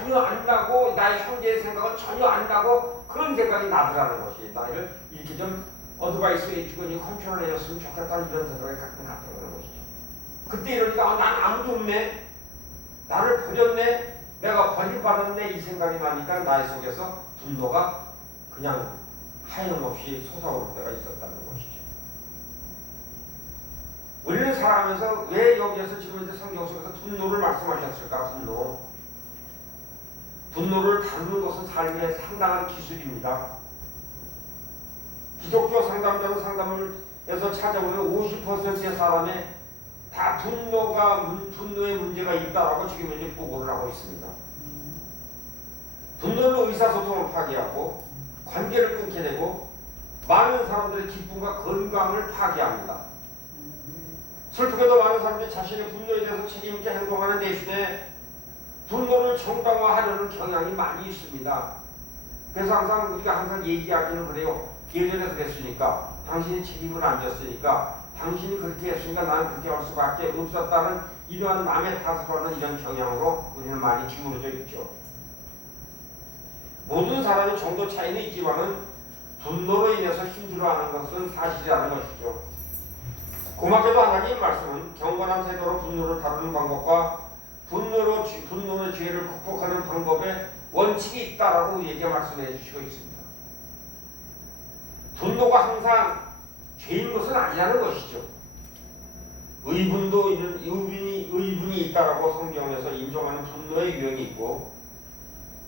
전혀 안다고, 나의 형제의 생각은 전혀 안다고 그런 생각이 나더라는 것이, 나를 이렇게 좀 어드바이스 해주고 컨트롤 해줬으면 좋겠다는 이런 생각이 가끔 같다는 것이죠. 그때 이러니까 난 아무도 없네, 나를 버렸네, 내가 버림받았네, 이 생각이 나니까 나의 속에서 분노가 그냥 하염없이 솟아오를 때가 있었다는 것이죠. 우리는 살아가면서 왜 여기에서 지금 이제 성경 속에서 분노를 말씀하셨을까? 분노를 다루는 것은 삶의 상당한 기술입니다. 기독교 상담자는 상담에서 찾아보면 50%의 사람의 다 분노의 문제가 있다라고 지금 이제 보고를 하고 있습니다. 분노는 의사소통을 파괴하고 관계를 끊게 되고 많은 사람들의 기쁨과 건강을 파괴합니다. 슬프게도 많은 사람들이 자신의 분노에 대해서 책임있게 행동하는 대신에 분노를 정당화하려는 경향이 많이 있습니다. 그래서 항상 우리가 항상 얘기하기는 그래요. 예전에 그랬으니까, 당신이 책임을 안 졌으니까, 당신이 그렇게 했으니까 나는 그렇게 할 수밖에 없었다는 이러한 마음의 탓을 하는 이런 경향으로 우리는 많이 기울어져 있죠. 모든 사람의 정도 차이는 있지만은 분노로 인해서 힘들어하는 것은 사실이라는 것이죠. 고맙게도 하나님 말씀은 경건한 태도로 분노를 다루는 방법과 분노의 죄를 극복하는 방법에 원칙이 있다라고 우리에게 말씀해 주시고 있습니다. 분노가 항상 죄인 것은 아니라는 것이죠. 의분이 있다라고 성경에서 인정하는 분노의 유형이 있고,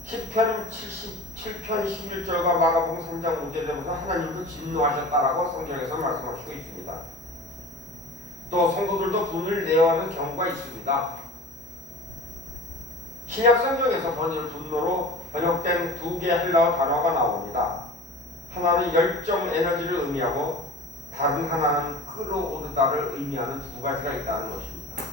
시편 77편 11절과 마가복음 3장 5절에 보면 하나님도 진노하셨다라고 성경에서 말씀하시고 있습니다. 또 성도들도 분을 내어야 하는 경우가 있습니다. 신약 성경에서 분노로 번역된 두 개의 헬라어 단어가 나옵니다. 하나는 열정, 에너지를 의미하고 다른 하나는 끌어오르다를 의미하는 두 가지가 있다는 것입니다.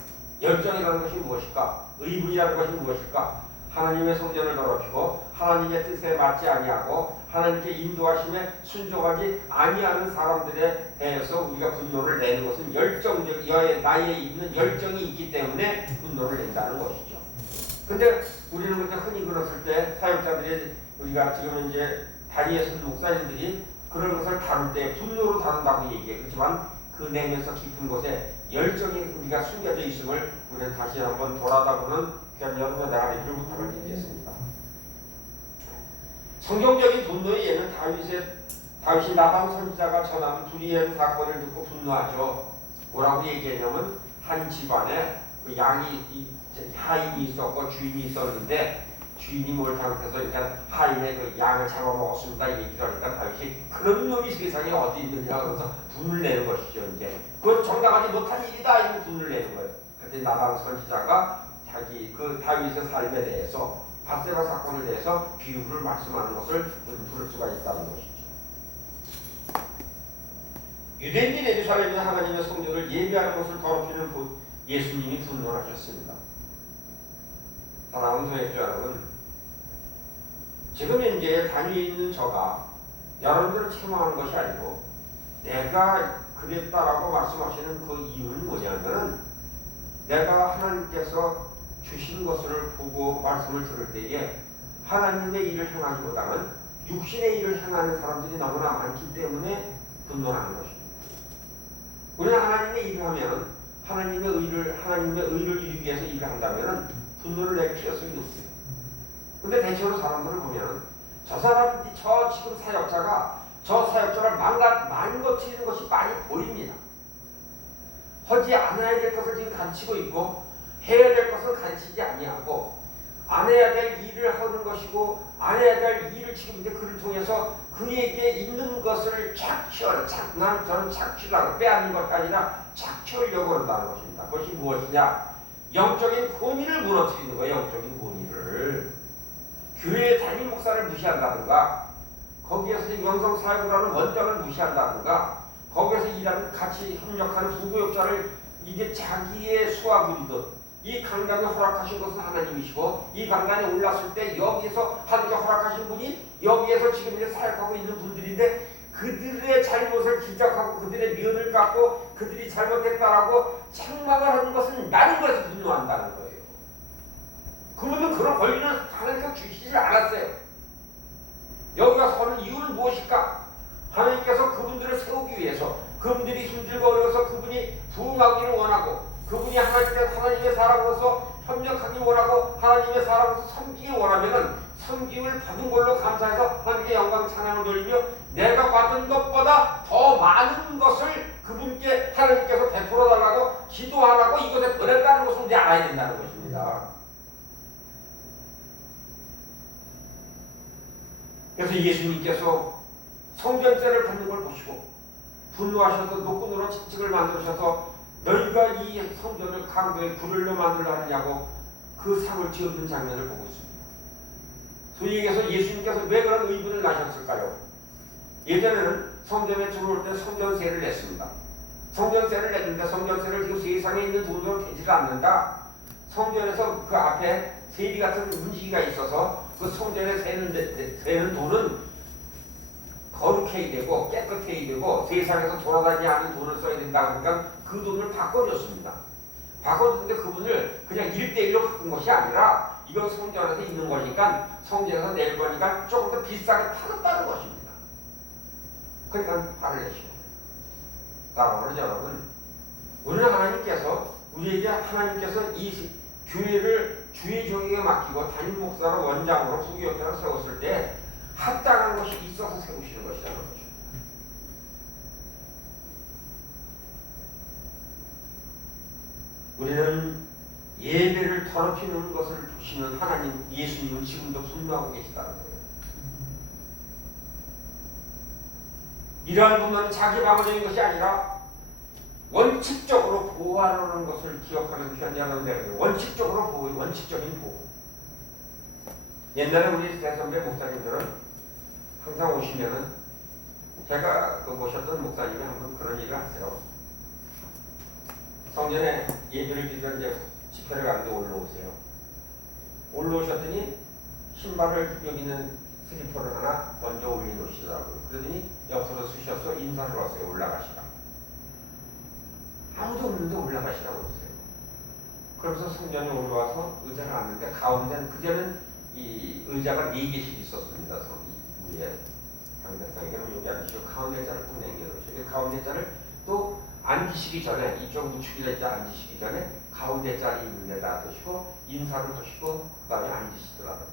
열정이라는 것이 무엇일까? 의분이라는 것이 무엇일까? 하나님의 성전을 더럽히고 하나님의 뜻에 맞지 아니하고 하나님께 인도하심에 순종하지 아니하는 사람들에 대해서 우리가 분노를 내는 것은 열정적, 나에 있는 열정이 있기 때문에 분노를 낸다는 것이죠. 근데 우리는 그때 흔히 그랬을 때 사역자들이, 우리가 지금 이제 다니엘서 목사님들이 그런 것을 다룰 때 분노로 다룬다고 얘기해요. 그렇지만 그 내면서 깊은 곳에 열정이 우리가 숨겨져 있음을 우리는 다시 한번 돌아다보는 여러분과 내가 되기를 부탁을 드리겠습니다. 성경적인 분노의 예는 다윗이 나단 선지자가 전하는 불의한 사건을 듣고 분노하죠. 뭐라고 얘기했냐면, 한 집안에 그 하인이 있었고 주인이 있었는데, 주인이 뭘 잘못해서 그러니까 하인의 그 양을 잡아먹었습니다 이 얘기를 하니까 다윗이 그런 놈이 세상에 어디 있느냐 그래서 분을 내는 것이죠. 이제 그건 정당하지 못한 일이다 이런 분을 내는 거예요. 그때 나단 선지자가 자기 그 다윗의 삶에 대해서, 밧세바 사건에 대해서 비유를 말씀하는 것을 부를 수가 있다는 것이죠. 유대인이 예루살렘에 하나님의 성전을 예배하는 것을 더럽히는 예수님이 분노하셨습니다. 사랑하는 교회 여러분, 지금 현재 다니엘에 있는 저가 여러분들을 책망하는 것이 아니고 내가 그랬다라고 말씀하시는 그 이유는 뭐냐면은, 내가 하나님께서 주신 것을 보고 말씀을 들을 때에 하나님의 일을 행하기보다는 육신의 일을 행하는 사람들이 너무나 많기 때문에 분노하는 것입니다. 우리는 하나님의 일을 하면 하나님의 의를 이루기 위해서 일을 한다면 분노를 낼 필요성이 없어요. 근데 대체로 사람들을 보면 지금 사역자를 망가뜨리는 것이 많이 보입니다. 하지 않아야 될 것을 지금 가르치고 있고 해야 될 것을 가르치지 아니하고, 안 해야 될 일을 하는 것이고 안 해야 될 일을 지금 이제 그를 통해서 그에게 있는 것을 저는 착취하고 빼앗는 것이 아니라 착취하려고 한다는 것입니다. 그것이 무엇이냐? 영적인 권위를 무너뜨리는 거예요. 영적인 권위를. 교회 담임 목사를 무시한다든가, 거기에서 영성 사역을 하는 원장을 무시한다든가, 거기에서 일하는 같이 협력하는 부교역자를 이게 자기의 수와 부리듯, 이 강단에 허락하신 것은 하나님이시고 이 강단에 올랐을 때 여기에서 하나님께 허락하신 분이 여기에서 지금 이제 사역하고 있는 분들인데, 그들의 잘못을 지적하고 그들의 면을 깎고 그들이 잘못했다라고 책망을 하는 것은 나는 것에서 분노한다는 거예요. 그분은 그런 권리를 하나님께서 살아가서 섬기기 원하면은 섬김을 받은 걸로 감사해서 하나님께 영광 찬양을 돌리며 내가 받은 것보다 더 많은 것을 그분께 하나님께서 베풀어 달라고 기도하라고 이것에 보냈다는 것을 우리 알아야 된다는 것입니다. 그래서 예수님께서 성전세를 받는 걸 보시고 분노하셔서 노끈으로 채찍을 만들으셔서 너희가 이 성전을 강도의 굴을로 만들려 하느냐고 그 상을 지었던 장면을 보고 있습니다. 소위 얘기해서 예수님께서 왜 그런 의분을 나셨을까요? 예전에는 성전에 들어올 때 성전세를 냈습니다. 성전세를 냈는데 성전세를 지금 세상에 있는 돈으로 되지를 않는다. 성전에서 그 앞에 세리 같은 문지기가 있어서 그 성전에 세는 돈은 거룩해야 되고 깨끗해야 되고 세상에서 돌아다니지 않은 돈을 써야 된다. 그러니까 그 돈을 바꿔줬습니다. 바꿔줬는데 그분을 그냥 1대1로 바꾼 것이 아니라 이건 성전 안에서 있는 것이니까 성전에서 낼 거니까 조금 더 비싸게 팔았다는 것입니다. 그러니까 화를 내시고 사랑하는 여러분, 우리는 하나님께서 우리에게 하나님께서 이 교회를 주의 종에게 맡기고 담임 목사로 원장으로 부교육자로 세웠을 때 합당한 것이 있어서 세우시는 것이라는 거죠. 우리는 예배를 더럽히는 것을 보시는 하나님 예수님은 지금도 분노하고 계시다는 거예요. 이러한 분노는 자기 방어적인 것이 아니라 원칙적으로 보호하려는 것을 기억하는 편이라는 원칙적으로 보호, 원칙적인 보호. 옛날에 우리 대선배 목사님들은 항상 오시면은 제가 그 모셨던 목사님이 한번 그런 얘기를 하세요. 성전에 예배를 드리러 이제 집회를 가는데 올라오세요. 올라오셨더니 신발을 여기는 슬리퍼를 하나 먼저 올려놓으시더라고요. 그러더니 옆으로 쓰셔서 인사를 하세요. 올라가시라. 아무도 없는데 올라가시라고 그러세요. 그러면서 성전에 올라와서 의자를 앉는데 가운데는 그전에는 이 의자가 4개씩 있었습니다. 위에 당대상에 그럼 여기 앉으시고 가운데 자를 꼭 남겨놓으시고 가운데 자를 또 앉으시기 전에 이쪽 우측에 앉으시기 전에 가운데 자리 있는 데다 두시고 인사를 하시고 그 다음에 앉으시더라고요.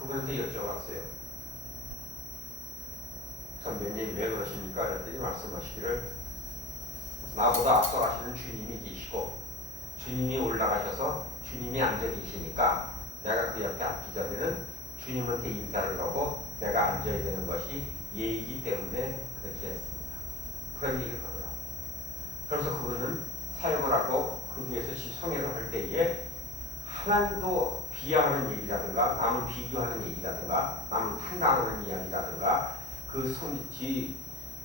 그분한테 여쭤봤어요. 선배님 왜 그러십니까? 그랬더니 말씀하시기를 나보다 앞서가시는 주님이 계시고 주님이 올라가셔서 주님이 앉아 계시니까 내가 그 옆에 앉기 전에는 주님한테 인사를 하고 내가 앉아야 되는 것이 예의이기 때문에 그렇게 했습니다. 그런 얘기를 하더라고요. 그래서 그분은 사역을 하고 그 위에서 성회를 할 때에 하나님도 비하하는 얘기라든가 남을 비교하는 얘기라든가 남을 판단하는 이야기라든가 그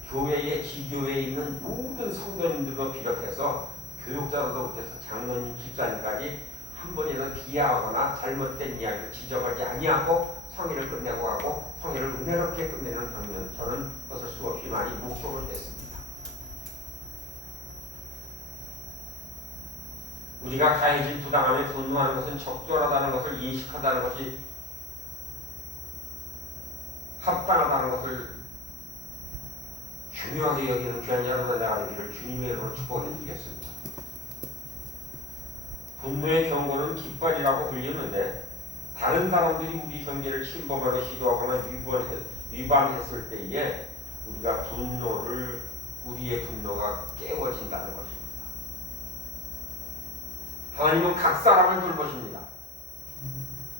교회의 지교회에 있는 모든 성도님들도 비롯해서 교육자로부터 장로님, 집사님까지 한 번이라도 비하하거나 잘못된 이야기를 지적하지 아니하고 성회를 끝내고 가고 성회를 은혜롭게 끝내는 방면 저는 어쩔 수 없이 많이 목소를 했습니다. 우리가 가해진 부당함에 분노하는 것은 적절하다는 것을 인식한다는 것이 합당하다는 것을 중요하게 여기는 귀한 여러분의 나가리기를 주님의 이름으로 축복해 드리겠습니다. 분노의 경고는 깃발이라고 불리는데 다른 사람들이 우리 경계를 침범하려 시도하거나 위반했을 때에 우리의 분노가 깨워진다는 것입니다. 하나님은 각 사람을 돌보십니다.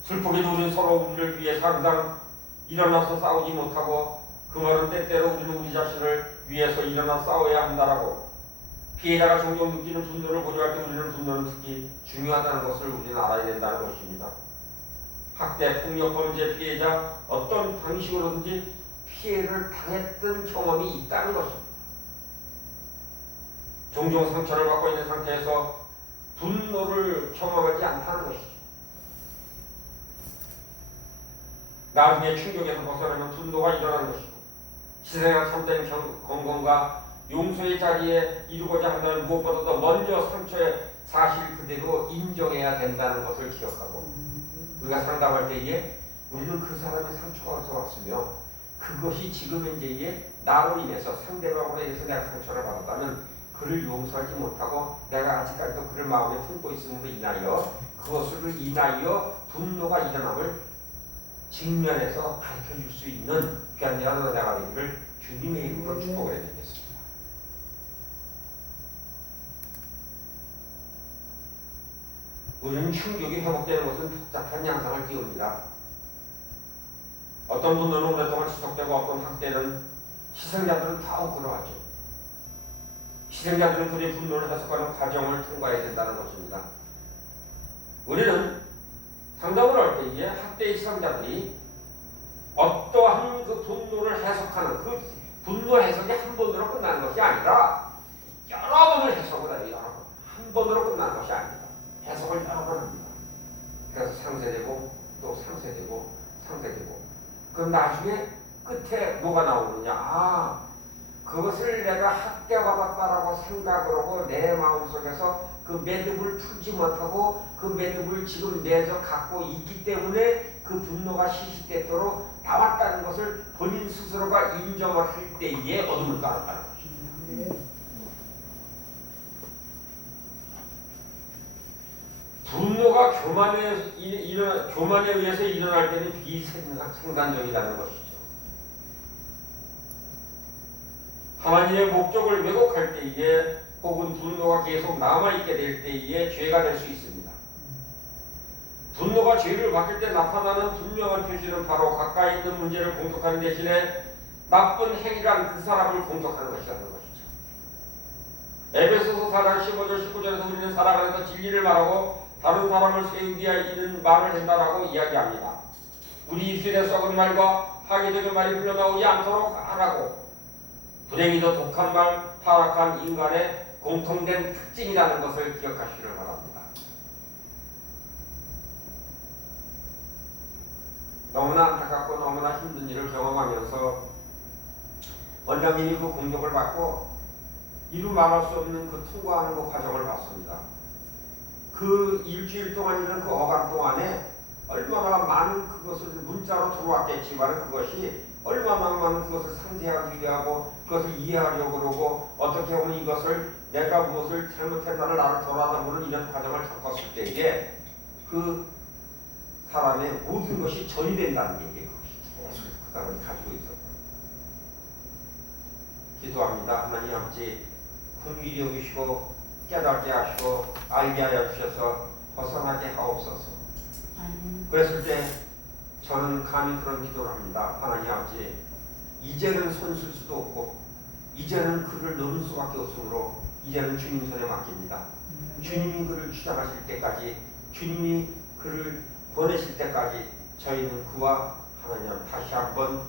슬프게도 우리는 서로 우리를 위해서 항상 일어나서 싸우지 못하고 그 말은 때때로 우리는 우리 자신을 위해서 일어나 싸워야 한다라고 피해자가 종종 느끼는 분노를 고려할 때 우리는 분노는 특히 중요하다는 것을 우리는 알아야 된다는 것입니다. 학대, 폭력, 범죄 피해자 어떤 방식으로든지 피해를 당했던 경험이 있다는 것입니다. 종종 상처를 받고 있는 상태에서 분노를 경험하지 않다는 것이죠. 나중에 충격에서 벗어나면 분노가 일어나는 것이고 희생과 참된 건강과 용서의 자리에 이루고자 한다면 무엇보다도 먼저 상처의 사실 그대로 인정해야 된다는 것을 기억하고 우리가 상담할 때에 우리는 그 사람의 상처가 어디서 왔으며 그것이 지금 현재에 나로 인해서 상대방으로 인해서 내가 상처를 받았다면 그를 용서하지 못하고 내가 아직까지도 그를 마음에 품고 있음으로 인하여 그것을 인하여 분노가 일어남을 직면해서 가르쳐줄 수 있는 귀한 내가 되기를 주님의 이름으로 축복을 해드리겠습니다. 우리는 충격이 회복되는 것은 복잡한 양상을 띄웁니다. 어떤 분노는 오랫동안 지속되고 어떤 학대는 희생자들은 다 억울하죠. 희생자들은 그들의 분노를 해석하는 과정을 통과해야 된다는 것입니다. 우리는 상담을 할 때에 학대의 희생자들이 어떠한 그 분노를 해석하는 그 분노 해석이 한 번으로 끝나는 것이 아니라 여러 번을 해석을 해요. 여러 번. 한 번으로 끝나는 것이 아닙니다. 해석을 여러 번 합니다. 그래서 상쇄되고 또 상쇄되고 상쇄되고 그럼 나중에 끝에 뭐가 나오느냐. 그것을 내가 학대받았다라고 생각을 하고 내 마음속에서 그 매듭을 풀지 못하고 그 매듭을 지금 내서 갖고 있기 때문에 그 분노가 시시때때로 나왔다는 것을 본인 스스로가 인정을 할 때에 어둠을 따랐다는 것입니다. 분노가 교만에 의해서 일어날 때는 비생산적이라는 것이죠. 하나님의 목적을 왜곡할 때에 혹은 분노가 계속 남아있게 될 때에 죄가 될 수 있습니다. 분노가 죄를 바뀔 때 나타나는 분명한 표시는 바로 가까이 있는 문제를 공격하는 대신에 나쁜 행위란 그 사람을 공격하는 것이라는 것이죠. 에베소서 4장 15절 19절에서 우리는 사랑 안에서 진리를 말하고 다른 사람을 세우기 위하여 이런 말을 한다라고 이야기합니다. 우리 입술에 썩은 말과 파괴적인 말이 흘러나오지 않도록 하라고. 불행히도 독한 말, 타락한 인간의 공통된 특징이라는 것을 기억하시기를 바랍니다. 너무나 안타깝고 너무나 힘든 일을 경험하면서 원장님이 그 공격을 받고 이루 말할 수 없는 그 통과하는 그 과정을 봤습니다. 그 일주일 동안 이런 그 어간 동안에 얼마나 많은 그것을 문자로 들어왔겠지만 그것이 얼마나 많은 그것을 상세하기 위하고 그것을 이해하려고 그러고 어떻게 보면 이것을 내가 무엇을 잘못했나를 나를 돌아다보는 이런 과정을 겪었을 때에 그 사람의 모든 것이 전이 된다는 얘기예요. 계속 그 사람이 가지고 있었다. 기도합니다. 하나님 아버지 긍휼히 여기시고 깨닫게 하시고 알게 하여 주셔서 벗어나게 하옵소서. 그랬을 때 저는 감히 그런 기도를 합니다. 하나님 아버지 이제는 손 쓸 수도 없고 이제는 그를 넣을 수밖에 없으므로 이제는 주님 손에 맡깁니다. 주님이 그를 주장하실 때까지 주님이 그를 보내실 때까지 저희는 그와 하나님 다시 한번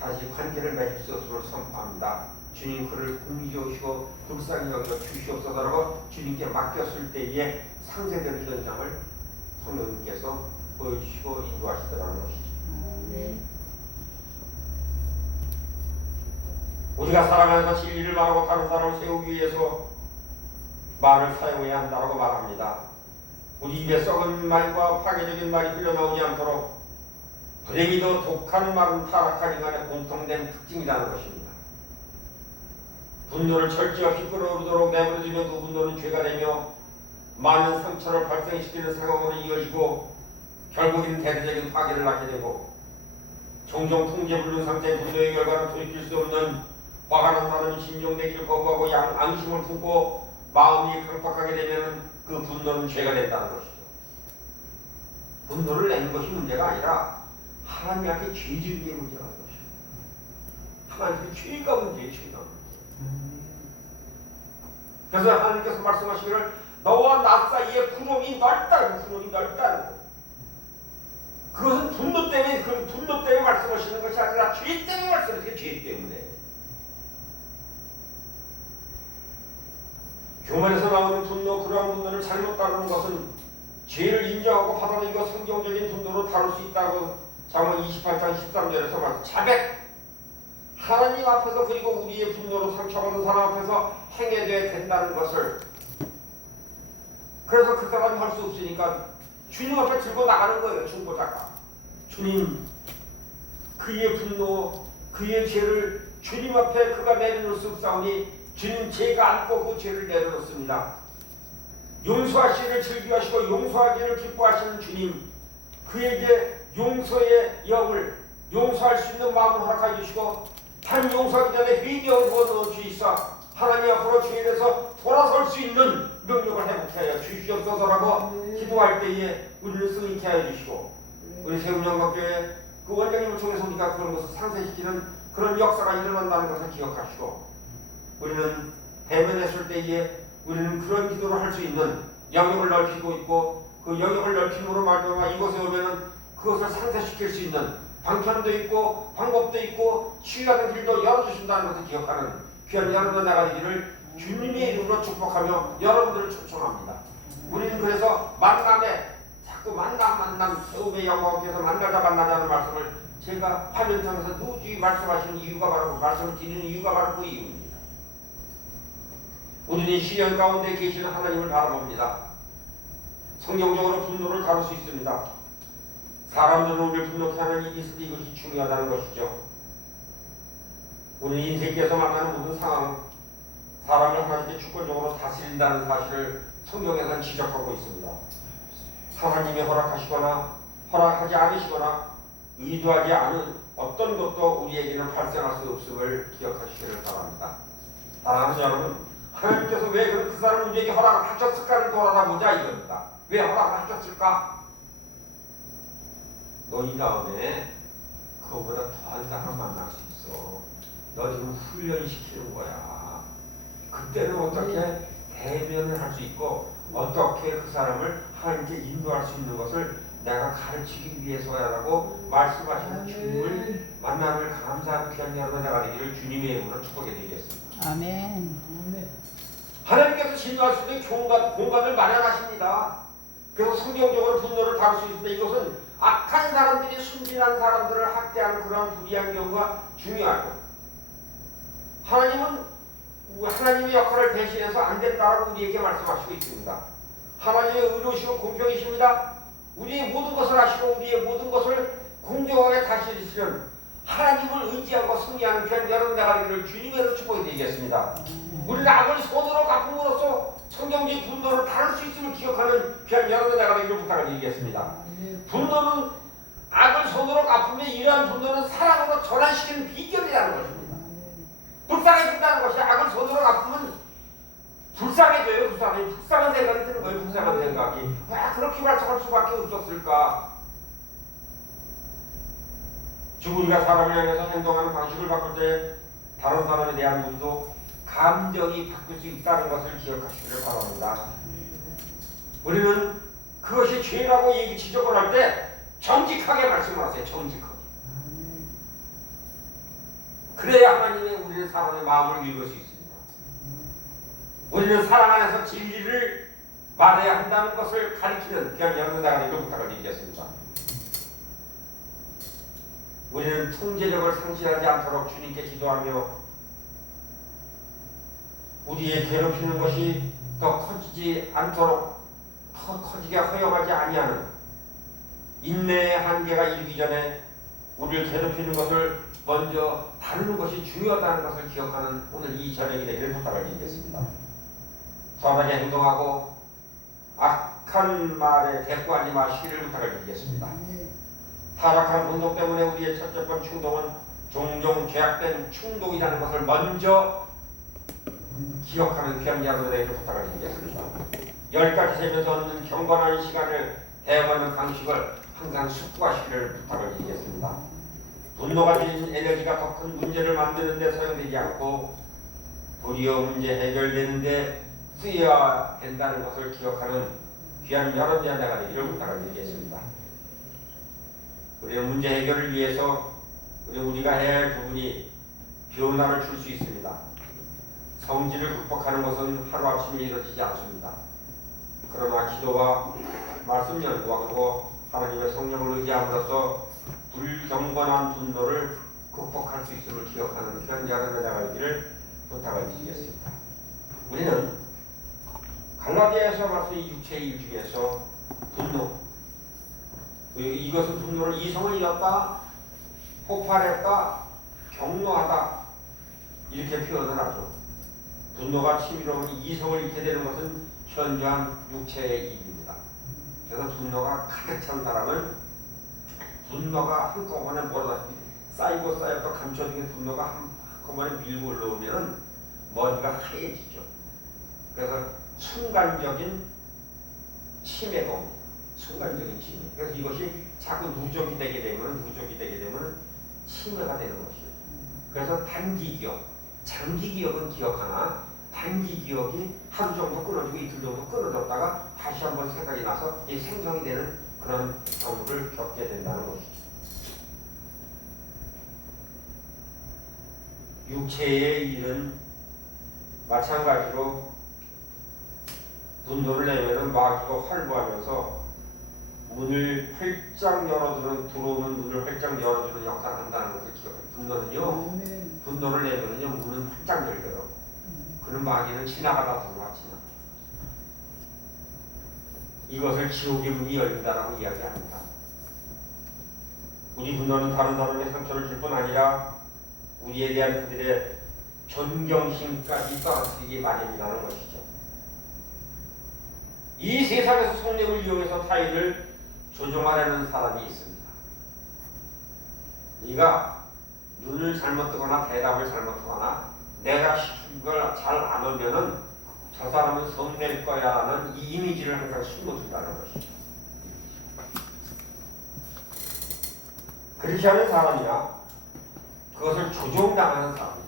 다시 관계를 맺을 수 없음을 선포합니다. 주님 그를 긍휼히 여기시고 불쌍히 여겨 주시옵소서라고 주님께 맡겼을 때에 상쇄되는 현장을 성령님께서 보여주시고 인도하시더라는 것이죠. 우리가 살아가면서 진리를 말하고 다른 사람을 세우기 위해서 말을 사용해야 한다고 말합니다. 우리 입에 썩은 말과 파괴적인 말이 흘러나오지 않도록 불행히도 독한 말은 타락한 인간의 공통된 특징이라는 것입니다. 분노를 철저 없이 끌어오르도록 내버려두면 그 분노는 죄가 되며 많은 상처를 발생시키는 상황으로 이어지고 결국엔 대대적인 파괴를 낳게 되고 종종 통제불능 상태의 분노의 결과는 돌이킬 수 없는 화가 난 사람이 진정되기를 거부하고 앙심을 품고 마음이 강팍하게 되면 그 분노는 죄가 된다는 것이죠. 분노를 내는 것이 문제가 아니라 하나님 앞에 죄지은 게 문제라는 것입니다. 하나님께 죄가 문제예요. 죄가 문제. 그래서 하나님께서 말씀하시기를 너와 나 사이에 구멍이 넓다는 거. 그것은 분노 때문에 말씀하시는 것이 아니라 죄 때문에 말씀하시는 죄 때문에. 교만에서 나오는 분노, 그러한 분노를 잘못 다루는 것은 죄를 인정하고 받아들이고 성경적인 분노로 다룰 수 있다고 잠언 28장 13절에서 말씀. 자백. 하나님 앞에서 그리고 우리의 분노로 상처받은 사람 앞에서 행해져야 된다는 것을. 그래서 그 사람이 할 수 없으니까 주님 앞에 들고 나가는 거예요. 중보자가. 주님, 그의 분노, 그의 죄를 주님 앞에 그가 내려놓을 수 없사오니 주님 제가 안고 그 죄를 내려놓습니다. 용서하시기를 즐겨하시고 용서하기를 기뻐하시는 주님, 그에게 용서의 영을, 용서할 수 있는 마음을 허락하여 주시고 단 용서하기 전에 회개하고 넣어주시사 하나님 앞으로 주에 대해서 돌아설 수 있는 능력을 회복케 하여 주시옵소서라고 기도할 때에 우리를 승리케 하여 주시고, 우리 세운영각교회 그 원장님을 통해서 우리가 그런 것을 상쇄시키는 그런 역사가 일어난다는 것을 기억하시고, 우리는 대면했을 때에 우리는 그런 기도를 할 수 있는 영역을 넓히고 있고, 그 영역을 넓힘으로 말미암아 이곳에 오면은 그것을 상쇄시킬 수 있는 방편도 있고 방법도 있고 치유하는 길도 열어주신다는 것을 기억하는 귀한 여러분 나가기를 주님의 이름으로 축복하며 여러분들을 초청합니다. 우리는 그래서 만남에 자꾸 만남 세움의 영광께서 만나자는 말씀을 제가 화면 통해서 누누이 말씀하시는 이유가 바로, 말씀을 드리는 이유가 바로 그 이유입니다. 우리는 시련 가운데 계시는 하나님을 바라봅니다. 성경적으로 분노를 다룰 수 있습니다. 사람들은 우리를 분노케 하는 일이 있으니 이것이 중요하다는 것이죠. 우리는 인생에서 만나는 모든 상황, 사람을 하나님께 주권적으로 다스린다는 사실을 성경에서는 지적하고 있습니다. 하나님이 허락하시거나 허락하지 않으시거나 의도하지 않은 어떤 것도 우리에게는 발생할 수 없음을 기억하시기를 바랍니다. 사랑하는 여러분, 하나님께서 왜 그 사람을 우리에게 허락을 하셨을까를 돌아다보자 이겁니다. 왜 허락을 하셨을까? 너희 다음에 그거보다 더한 사람 만날 수 있어. 너 지금 훈련시키는 거야. 그때는 어떻게 대면을 할 수 있고 어떻게 그 사람을 하나님께 인도할 수 있는 것을 내가 가르치기 위해서야라고 말씀하시는 주님을 만남을 감사하는 귀한 여러분 내가 되기를 주님의 이름으로 축복해 드리겠습니다. 아멘. 하나님께서 진노할 수 있는 공간을 마련하십니다. 그래서 성경적으로 분노를 다룰 수 있습니다. 이것은 악한 사람들이 순진한 사람들을 학대하는 그런 불의한 경우가 중요하죠. 하나님은 하나님의 역할을 대신해서 안 된다라고 우리에게 말씀하시고 있습니다. 하나님의 의로우시고 공평이십니다. 우리의 모든 것을 아시고 우리의 모든 것을 공정하게 다스리시는 하나님을 의지하고 승리하는 귀한 여러분 나가기를 주님으로 축복해 드리겠습니다. 우리는 악을 손으로 갚음으로써 성경적인 분노를 다룰 수 있음을 기억하는 귀한 여러분 나가기를 부탁을 드리겠습니다. 분노는 악을 손으로 갚으면 이러한 분노는 사랑으로 전환시키는 비결이라는 것입니다. 불쌍해진다는 것이 악을 손으로 갚으면 불쌍해져요. 불쌍한 생각이 드는 거예요. 불쌍한 생각이. 왜 그렇게 말씀할 수밖에 없었을까? 우리가 사람을 향해서 행동하는 방식을 바꿀 때 다른 사람에 대한 우리도 감정이 바뀔 수 있다는 것을 기억하시기를 바랍니다. 우리는 그것이 죄라고 지적을 할 때 정직하게 말씀을 하세요. 정직하게. 그래야 하나님의 우리는 사람의 마음을 읽을 수 있습니다. 우리는 사랑 안에서 진리를 말해야 한다는 것을 가리키는 귀한 여러분 나가기를 부탁을 드리겠습니다. 우리는 통제력을 상실하지 않도록 주님께 기도하며 우리의 괴롭히는 것이 더 커지지 않도록 더 커지게 허용하지 아니하는 인내의 한계가 이르기 전에 우리를 괴롭히는 것을 먼저 다루는 것이 중요하다는 것을 기억하는 오늘 이 저녁이 되기를 부탁을 드리겠습니다. 선하게 행동하고 악한 말에 대꾸하지 마시기를 부탁을 드리겠습니다. 타락한 분노 때문에 우리의 첫째 번 충동은 종종 죄악된 충동이라는 것을 먼저 기억하는 귀한 여러분에게 부탁을 드리겠습니다. 10가지 세면서 얻는 경건한 시간을 대응하는 방식을 항상 숙고하시기를 부탁을 드리겠습니다. 분노가 지닌 에너지가 더 큰 문제를 만드는 데 사용되지 않고 도리어 문제 해결되는 데 쓰여야 된다는 것을 기억하는 귀한 여러분의 하나가 되기를 부탁을 드리겠습니다. 우리는 문제 해결을 위해서 우리가 해야 할 부분이 변화를 줄 수 있습니다. 성질을 극복하는 것은 하루아침에 이루어지지 않습니다. 그러나 기도와 말씀 연구와 그리고 하나님의 성령을 의지함으로써 불경건한 분노를 극복할 수 있음을 기억하는 그런 자들을 나가기를 부탁을 드리겠습니다. 우리는 갈라디아에서 말씀 이 육체의 일 중에서 분노, 이것은 분노를 이성을 잃었다, 폭발했다, 경노하다 이렇게 표현을 하죠. 분노가 치밀어오니 이성을 잃게 되는 것은 현저한 육체의 일입니다. 그래서 분노가 가득 찬 사람은 분노가 한꺼번에 몰아다니고 쌓이고 쌓였다 감춰진 분노가 한꺼번에 밀고 올라오면 머리가 하얘지죠. 그래서 순간적인 치매가 옵니다. 순간적인 치매. 그래서 이것이 자꾸 누적이 되게 되면 치매가 되는 것이에요. 그래서 단기 기억, 장기 기억은 기억하나 단기 기억이 하루 정도 끊어지고 이틀 정도 끊어졌다가 다시 한번 생각이 나서 이 생성이 되는 그런 경우를 겪게 된다는 것이죠. 육체의 일은 마찬가지로 분노를 내면은 마귀가 활보하면서 문을 활짝 열어주는 들어오는 문을 활짝 열어주는 역할을 한다는 것을 기억해요. 분노를 내면은요 문은 활짝 열려요. 그런 마귀는 지나가다 들어왔지만 이것을 지옥의 문이 열린다라고 이야기합니다. 우리 분노는 다른 사람의 상처를 줄 뿐 아니라 우리에 대한 그들의 존경심까지 떨어뜨리기 마련이라는 것이죠. 이 세상에서 성령을 이용해서 타인을 조종하려는 사람이 있습니다. 네가 눈을 잘못 뜨거나 대답을 잘못 하거나 내가 시킨 걸 잘 안 하면은 저 사람은 성낼 거야라는 이 이미지를 항상 심어준다는 것이죠. 그렇게 하는 사람이나 그것을 조종당하는 사람이다.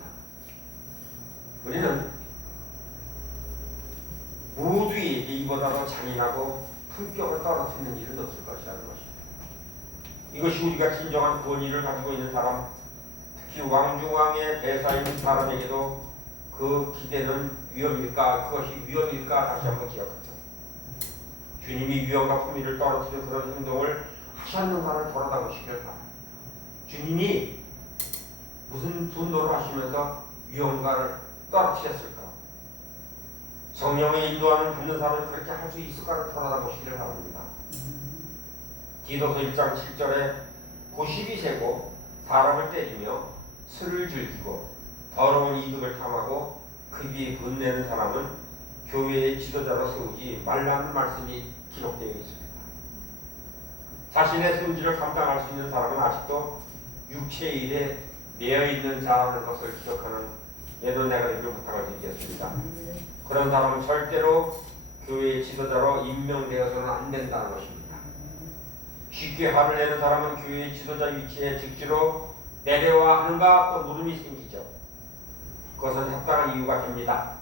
우리는 모두에게 이보다 더 잔인하고 품격을 떨어뜨리는 일은 없을 것이라는 것입니다. 이것이 우리가 진정한 권위를 가지고 있는 사람, 특히 왕중왕의 대사인 사람에게도 그 기대는 위험일까, 그것이 위험일까 다시 한번 기억하자. 주님이 위험과 품위를 떨어뜨리는 그런 행동을 하셨는가를 돌아다보시길 바랍니다. 주님이 무슨 분노를 하시면서 위험과를 떨어뜨렸을까? 성령의 인도하는 받는 사람이 그렇게 할 수 있을까를 돌아다보시길 바랍니다. 디도서 1장 7절에 고십이 세고 사람을 때리며 술을 즐기고 더러운 이득을 탐하고 급이 분내는 사람은 교회의 지도자로 세우지 말라는 말씀이 기록되어 있습니다. 자신의 성질을 감당할 수 있는 사람은 아직도 육체의 일에 매여있는 자라는 것을 기억하는 예도 내가 되길 부탁을 드리겠습니다. 그런 사람은 절대로 교회의 지도자로 임명되어서는 안 된다는 것입니다. 쉽게 화를 내는 사람은 교회의 지도자 위치에 즉시로 내려와 하는가 또 물음이 생기죠. 그것은 합당한 이유가 됩니다.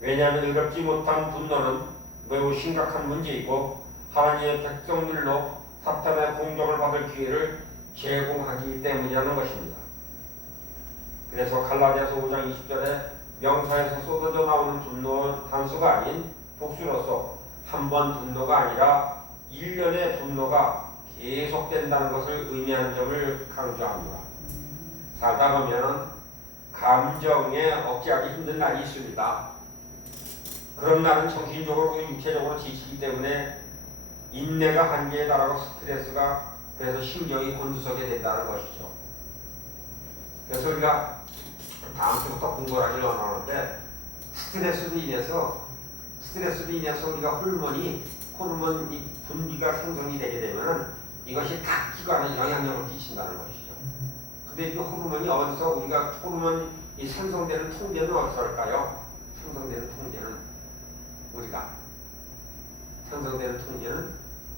왜냐하면 의롭지 못한 분노는 매우 심각한 문제이고 하나님의 백성들로 사탄의 공격을 받을 기회를 제공하기 때문이라는 것입니다. 그래서 갈라디아서 5장 20절에 명사에서 쏟아져 나오는 분노는 단수가 아닌 복수로서 한 번 분노가 아니라 1년의 분노가 계속된다는 것을 의미하는 점을 강조합니다. 살다 보면 감정에 억제하기 힘든 날이 있습니다. 그런 날은 정신적으로 육체적으로 지치기 때문에 인내가 한계에 달하고 스트레스가 그래서 신경이 곤두서게 된다는 것이죠. 그래서 우리가 다음 주부터 공부를 하기로 하는데 스트레스로 인해서 우리가 호르몬 이 분비가 생성이 되게 되면은 이것이 각 기관에 영향력을 끼친다는 것이죠. 근데 이 호르몬이 어디서 우리가 호르몬 이 생성되는 통제는 어디서 할까요? 생성되는 통제는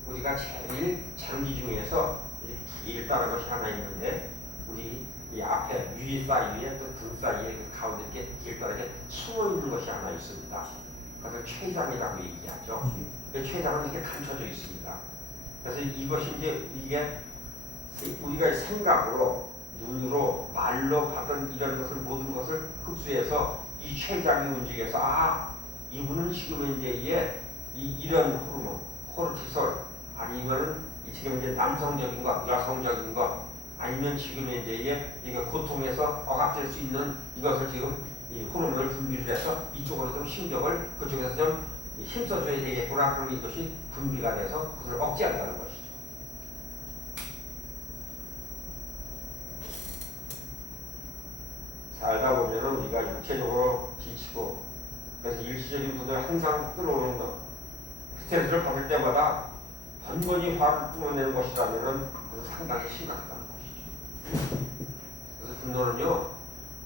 우리가 제일 장기 중에서 길다는 것이 하나 있는데 우리 이 앞에 위 사이에 또 등 사이에 가운데 이렇게 길다랗게 숨어 있는 것이 하나 있습니다. 그래서 췌장이라고 얘기하죠. 췌장은 이렇게 감춰져 있습니다. 그래서 이것이 이게 우리가 생각으로 눈으로 말로 받은 이런 것을 모든 것을 흡수해서 이 췌장이 움직여서 이분은 지금 이제 이런 호르몬, 코르티솔 아니면은 지금 이제 남성적인 것, 여성적인 것 아니면 지금 이제 이게 고통에서 억압될 수 있는 이것을 지금 이 호르몬을 분비를 해서 이쪽으로 좀 신경을 그쪽에서 좀 힘써줘야 되겠구나. 그러면 이것이 분비가 돼서 그것을 억제한다는 것이죠. 살다 보면은 우리가 육체적으로 지치고 그래서 일시적인 분을 항상 끌어오는 것, 스트레스를 받을 때마다 번번이 화를 뿜어내는 것이라면 상당히 심각하다는 것이죠. 그래서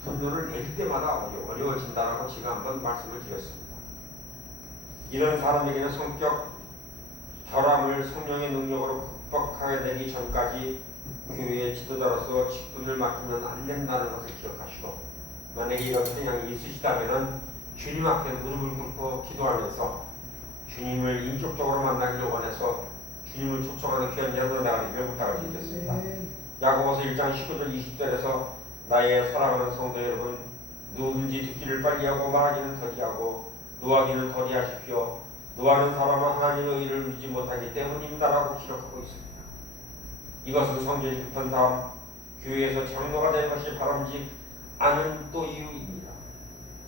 분노를 낼 때마다 어려워진다라고 제가 한번 말씀을 드렸습니다. 이런 사람에게는 성격 결함을 성령의 능력으로 극복하게 되기 전까지 교회의 지도자로서 직분을 맡기면 안 된다는 것을 기억하시고, 만약에 이런 성향이 있으시다면 주님 앞에 무릎을 꿇고 기도하면서 주님을 인격적으로 만나기를 원해서 주님을 초청하는 귀한 여러분의 나가기를 부탁을 드리겠습니다. 야고보서 1장 19절 20절에서 나의 사랑하는 성도 여러분, 누군지 듣기를 빨리하고 말하기는 더디하고 노하기는 더디하십시오. 노하는 사람은 하나님의 의를 누리지 못하기 때문입니다라고 기록하고 있습니다. 이것은 성질이 급한 다음 교회에서 장로가 되는 것이 바람직 않은 또 이유입니다.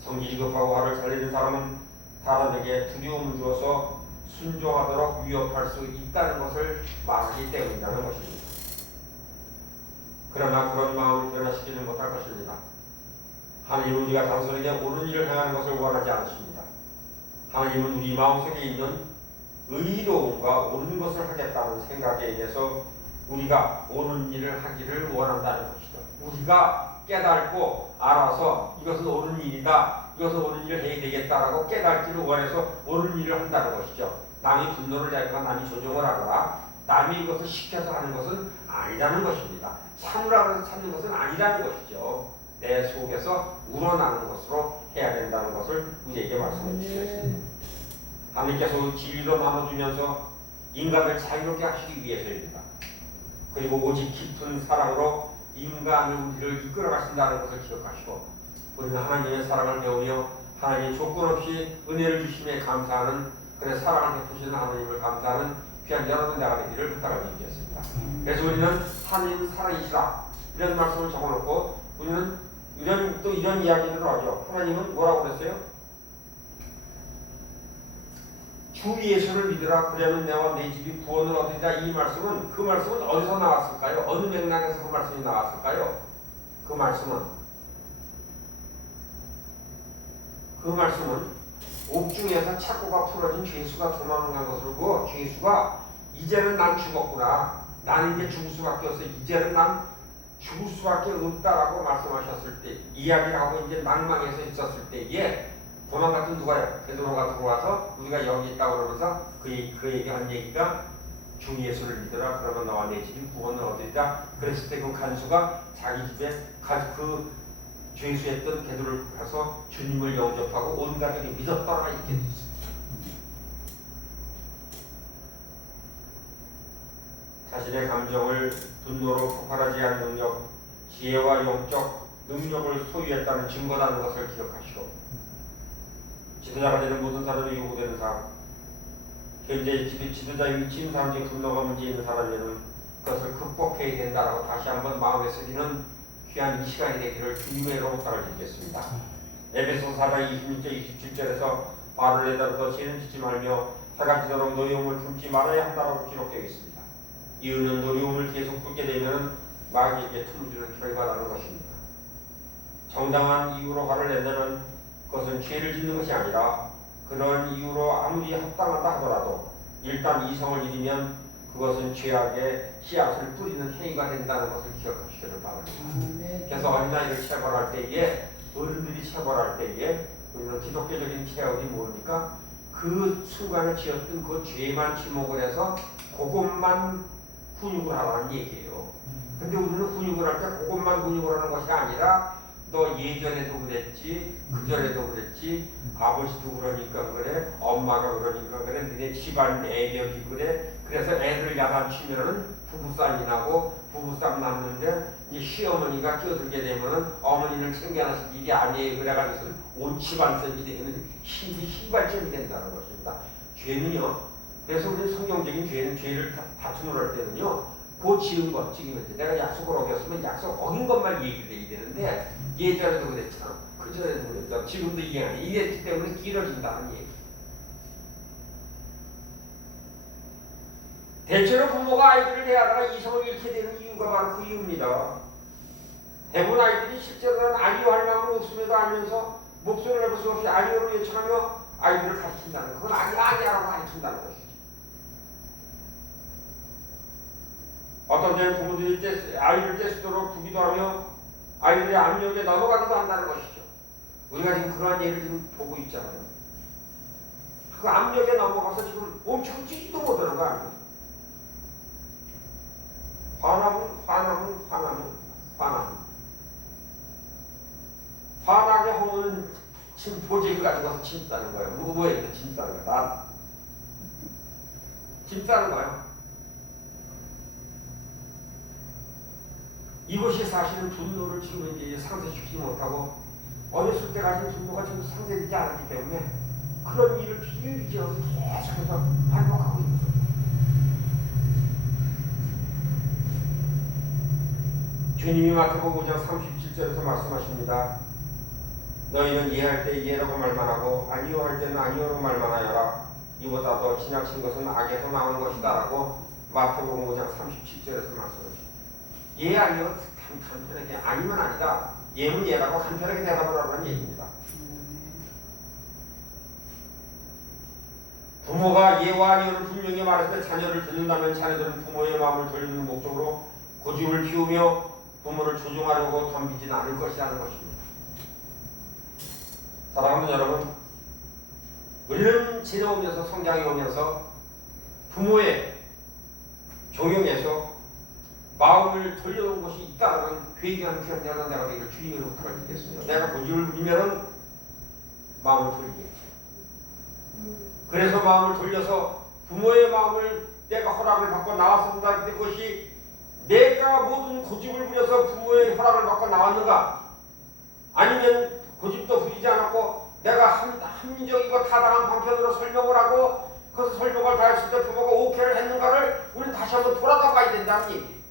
성질이 급하고 화를 잘 내는 사람은 사람에게 두려움을 주어서 순종하도록 위협할 수 있다는 것을 말하기 때문이라는 것입니다. 그러나 그런 마음을 변화시키지 못할 것입니다. 하나님은 우리가 당선에게 옳은 일을 행하는 것을 원하지 않으십니다. 하나님은 우리 마음속에 있는 의로움과 옳은 것을 하겠다는 생각에 의해서 우리가 옳은 일을 하기를 원한다는 것이죠. 우리가 깨닫고 알아서 이것은 옳은 일이다, 이것은 옳은 일을 해야 되겠다라고 깨닫기를 원해서 옳은 일을 한다는 것이죠. 남이 분노를 내거나 남이 조종을 하거나 남이 이것을 시켜서 하는 것은 아니라는 것입니다. 참으라고 해서 참는 것은 아니라는 것이죠. 내 속에서 우러나는 것으로 해야 된다는 것을 우리에게 말씀해 주셨습니다. 하나님께서 진리로 나눠주면서 인간을 자유롭게 하시기 위해서입니다. 그리고 오직 깊은 사랑으로 인간을 우리를 이끌어 가신다는 것을 기억하시고, 우리는 하나님의 사랑을 배우며 하나님 조건 없이 은혜를 주심에 감사하는, 그래서 사랑을 베푸시는 하나님을 감사하는 귀한 여러분 나가 되기를 부탁을 드리겠습니다. 그래서 우리는 하나님은 사랑이시라 이런 말씀을 적어놓고 우리는 이런 이야기를 하죠. 하나님은 뭐라고 그랬어요? 주 예수를 믿으라 그러면 내와 내 집이 구원을 얻으리라. 이 말씀은, 그 말씀은 어디서 나왔을까요? 어느 맥락에서 그 말씀이 나왔을까요? 그 말씀은 옥중에서 착고가 풀어진 죄수가 도망간 것을 보고, 죄수가 이제는 난 죽었구나, 나는 이제 죽을 수밖에 없어, 이제는 난 죽을 수밖에 없다라고 말씀하셨을 때, 이야기를 하고 이제 낭망해서 있었을 때에 도망갔던 누가요? 베드로가 들어와서 우리가 여기 있다고 그러면서 그에게 한 얘기가 주 예수를 믿으라 그러면 너와 내 집이 구원을 얻으리라. 그랬을 때 그 간수가 자기 집에 그 죄수했던 베드로를 가서 주님을 영접하고 온 가족이 믿었다가 이렇게 됐습니다. 자신의 감정을 분노로 폭발하지 않은 능력, 지혜와 영적 능력을 소유했다는 증거라는 것을 기억하시고, 지도자가 되는 모든 사람이 요구되는 사람, 현재 지도자의 위치인 사람 중에 분노가 문제 있는 사람에는 그것을 극복해야 된다라고 다시 한번 마음에 새기는 귀한 이 시간이 되기를 주님의 이름으로 부탁을 드리겠습니다. 에베소서 4장 26절 27절에서 발을 내다보고 죄는 짓지 말며 해가 지도록 노여움을 품지 말아야 한다라고 기록되어 있습니다. 이유는 노여움을 계속 품게 되면 마귀에게 틈을 주는 결과라는 것입니다. 정당한 이유로 화를 낸다면 그것은 죄를 짓는 것이 아니라, 그런 이유로 아무리 합당하다 하더라도 일단 이성을 잃으면 그것은 죄악의 씨앗을 뿌리는 행위가 된다는 것을 기억하시기를 바랍니다. 그래서 어린아이를 체벌할 때에, 어른들이 체벌할 때에 우리는 기독교적인 체벌이 뭡니까? 그 순간에 지었던 그 죄만 지목을 해서 그것만 훈육을 하라는 얘기예요. 근데 우리는 훈육을 할 때 그것만 훈육을 하는 것이 아니라, 너 예전에도 그랬지, 그전에도 그랬지, 아버지도 그러니까 그래, 엄마가 그러니까 그래, 너네 집안 내력이 그래. 그래서 애들 야단치면은 부부싸움이 나고, 부부싸움 났는데 이제 시어머니가 끼어들게 되면은 어머니를 챙겨나실 일이 아니에요. 그래가지고 온 집안 썩이 되는 힘이 희발점이 된다는 것입니다. 죄는요, 그래서 우리 성경적인 죄를 다툼을 할 때는요, 그 지은 것, 지금 내가 약속을 어겼으면 약속 어긴 것만 얘기해야 되는데, 예전에도 그랬잖아, 그전에도 그랬잖아, 지금도 이게 아니야. 이랬기 때문에 길어진다는 얘기. 대체로 부모가 아이들을 대하다가 이성을 잃게 되는 이유가 바로 그 이유입니다. 대부분 아이들이 실제로는 아니할 마음은 없음에도 알면서 목소리를 내볼 수 없이 아니오를 요청하며 아이들을 가르친다는 그건 아니야라고 가르친다는 것이지. 어떤 때는 부모들이 아이를 떼쓰도록 두기도 하며 아이들의 압력에 넘어가기도 한다는 것이죠. 우리가 지금 그러한 예를 지금 보고 있잖아요. 그 압력에 넘어가서 지금 엄청 뛰지도 못하는 거 아니에요. 화나게 하면 침 보재기 가지고서 침 싸는 거예요. 뭐에 이렇게 침 싸는 거야? 침 싸는 거예요. 이것이 사실은 분노를 지금 이제 상쇄시키지 못하고 어렸을 때 가진 분노가 지금 상쇄되지 않았기 때문에 그런 일을 비일비재하게 계속해서 반복하고 있는 거예요. 주님이 마태복음 5장 37절에서 말씀하십니다. 너희는 예할 때 예라고 말만 하고 아니요 할 때는 아니요로 말만 하여라. 이보다 더 지나친 것은 악에서 나온 것이다 라고 마태복음 5장 37절에서 말씀하십니다. 예 아니요 간편하게 아니면 아니다. 예는 예라고 간편하게 대답을 하라는 얘기입니다. 부모가 예와 아니요를 분명히 말할 때 자녀를 듣는다면 자녀들은 부모의 마음을 돌리는 목적으로 고집을 피우며 부모를 조종하려고 덤비지는 않을 것이라는 것입니다. 사랑하는 여러분, 우리는 지내오면서 성장해 오면서 부모의 종용에서 마음을 돌려놓은 것이 있다는 회개하는 기억자는 내가 되기를 주님으로 부탁드리겠습니다. 내가 고집을 부리면 마음을 돌리겠죠. 그래서 마음을 돌려서 부모의 마음을 내가 허락을 받고 나왔습니다. 그것이 내가 모든 고집을 부려서 부모의 허락을 받고 나왔는가? 아니면 고집도 부리지 않았고 내가 합리적이고 타당한 방편으로 설명을 하고 그래서 설명을 다 했을 때 부모가 오케이를 했는가를 우리는 다시 한번 돌아가 봐야 된다는 얘기.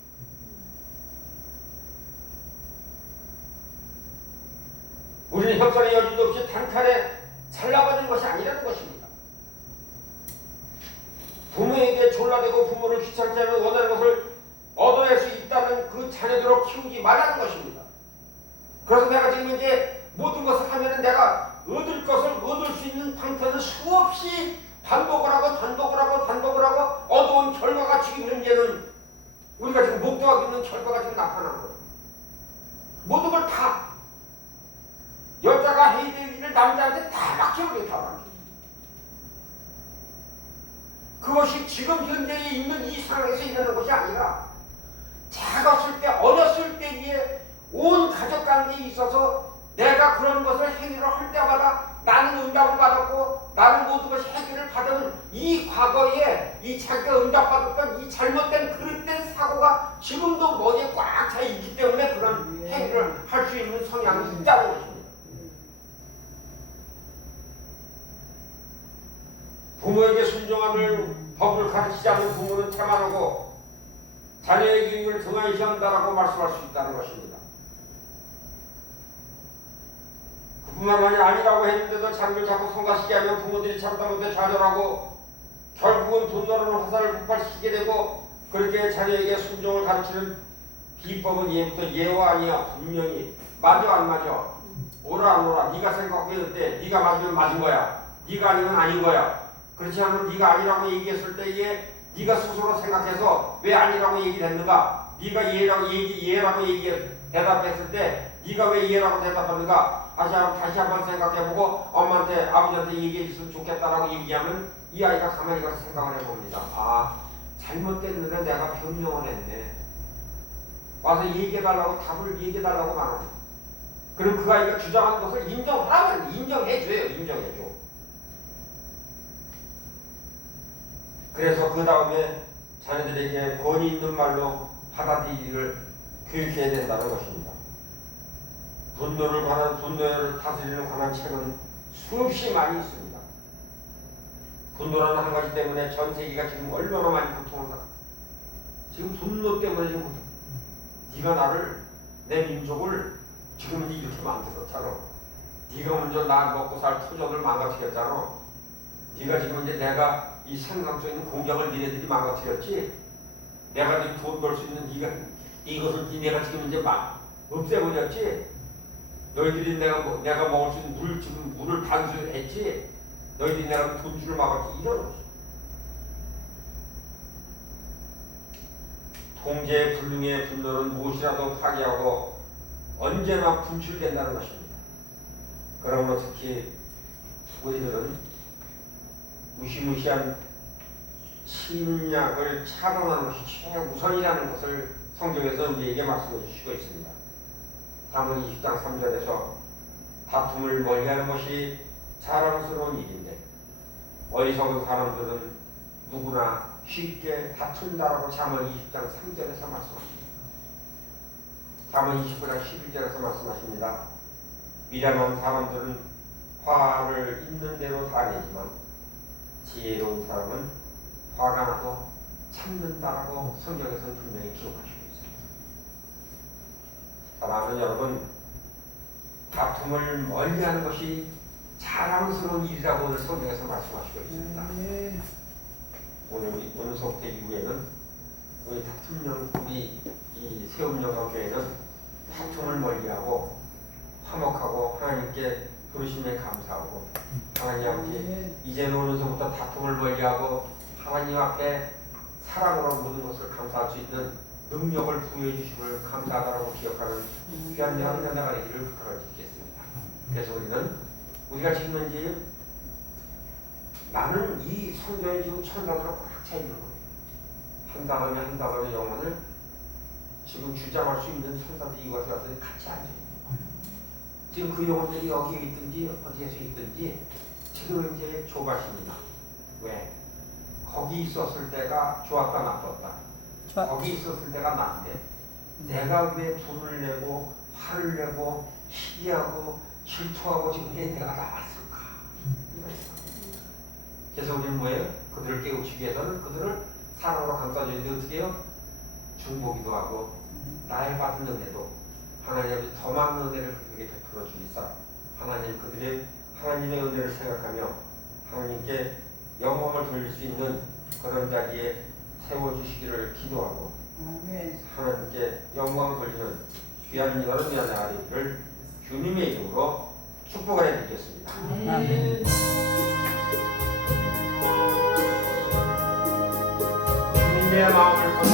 우리는 협상의 여지도 없이 단칼에 잘라버리는 것이 아니라는 것입니다. 부모에게 졸라대고 부모를 귀찮게 하면 원하는 것을 얻어낼 수 있다는 그 자녀들을 키우지 말라는 것입니다. 그래서 내가 지금 이제 모든 것을 하면은 내가 얻을 것을 얻을 수 있는 방편을 수없이 반복을 하고 얻어온 결과가 지금 현재는 우리가 지금 목도하고 있는 결과가 지금 나타난 거예요. 모든 걸 다 여자가 해야 될 일을 남자한테 다 맡겨버려. 다 맡겨. 그것이 지금 현재에 있는 이 상황에서 일어나는 것이 아니라 작았을 때 어렸을 때에 온 가족관계에 있어서 내가 그런 것을 행위를 할 때마다 나는 응답을 받았고 나는 모든 것이 해결을 받은 이 과거에 이 자기가 응답받았던 이 잘못된 그릇된 사고가 지금도 머리에 꽉 차 있기 때문에 그런 행위를 할 수 있는 성향이 있다는 것입니다. 부모에게 순종함을 법을 가르치지 않는 부모는 태만하고 자녀의 교육을 등한시한다라고 말씀할 수 있다는 것입니다. 그뿐만이 아니라고 했는데도 자기를 자꾸 성가시게 하면 부모들이 참다 못해 좌절하고 결국은 분노로는 화살을 폭발시키게 되고 그렇게 자녀에게 순종을 가르치는 비법은 예부터 예와 아니야. 분명히 맞아 안 맞아, 오라 안 오라, 네가 생각하기에 어때, 네가 맞으면 맞은 거야, 네가 아니면 아닌 거야. 그렇지 않으면 네가 아니라고 얘기했을 때에 네가 스스로 생각해서 왜 아니라고 얘기를 했는가? 네가 예라고 대답했을 때 네가 왜 예라고 대답하는가? 다시 한번 생각해보고 엄마한테 아버지한테 얘기했으면 좋겠다라고 얘기하면 이 아이가 가만히 가서 생각을 해봅니다. 아, 잘못됐는데 내가 변명을 했네. 와서 얘기해달라고 답을 얘기해달라고 말합니다. 그럼 그 아이가 주장하는 것을 인정하라면 인정해줘요. 인정해줘. 그래서 그 다음에 자녀들에게 권위 있는 말로 받아들이기를 교육해야 된다는 것입니다. 분노를 다스리는 관한 책은 수없이 많이 있습니다. 분노라는 한 가지 때문에 전 세계가 지금 얼마나 많이 고통한다. 지금 분노 때문에 지금 고통. 네가 나를, 내 민족을 지금 이렇게 만들었잖아. 네가 먼저 나 먹고 살 터전을 망가뜨렸잖아. 네가 지금 이제 내가 이 생산성 있는 공장을 니네들이 망가뜨렸지. 내가 돈 벌 수 있는 네가 이것을 내가 지금 이제 막 없애버렸지. 너희들이 내가 먹을 수 있는 물 지금 물을 반수했지. 너희들이 내가 돈줄을 막았지 이런 것이. 통제 불능의 분노는 무엇이라도 파괴하고 언제나 분출된다는 것입니다. 그러므로 특히 우리들은 무시무시한 침략을 차단하는 것이 최우선이라는 것을 성경에서 우리에게 말씀해 주시고 있습니다. 잠언 20장 3절에서 다툼을 멀리하는 것이 자랑스러운 일인데 어리석은 사람들은 누구나 쉽게 다툰다라고 잠언 20장 3절에서 말씀하십니다. 잠언 29장 11절에서 말씀하십니다. 미련한 사람들은 화를 있는 대로 다 내지만 지혜로운 사람은 화가 나도 참는다라고 성경에서는 분명히 기록하시고 있습니다. 사랑하는 여러분, 다툼을 멀리하는 것이 자랑스러운 일이라고 오늘 성경에서 말씀하시고 있습니다. 오늘서부터 이후에는 우리 우리 이 세움영광교회는 다툼을 멀리하고 화목하고 하나님께 부르심에 감사하고 하나님 앞에 이제는 오늘서부터 다툼을 멀리하고 하나님 앞에 사랑으로 모든 것을 감사할 수 있는 능력을 부여해 주심을 감사하다라고 기억하는 귀한 한 연대가 되기를 부탁드리겠습니다. 그래서 우리가 지금 현재 나는 이 성경이 지금 천사들로 꽉 차 있는 거예요. 한 단원의 영혼을 지금 주장할 수 있는 천사들이 이곳에 와서 같이 앉아 있는 거예요. 지금 그 영혼들이 여기에 있든지 어디에서 있든지 지금 이제 조바심이나 왜 거기 있었을 때가 좋았다 나빴다. 거기 있었을 때가 난데 내가 왜 분을 내고 화를 내고 시기하고 질투하고 지금 왜 내가 나왔을까? 그래서 우리는 뭐예요? 그들을 깨우치기 위해서는 그들을 사랑으로 감싸주는데 어떻게 해요? 중보기도 하고 나의 받은 은혜도 하나님의 더 많은 은혜를 그들에게 베풀어 주리사 하나님의 은혜를 생각하며 하나님께 영광을 돌릴 수 있는 그런 자리에 세워주시기를 기도하고 하나님께 영광을 돌리는 귀한 여러분의 나라를 주님의 이름으로 축복을 해드리겠습니다. 주님의 마음을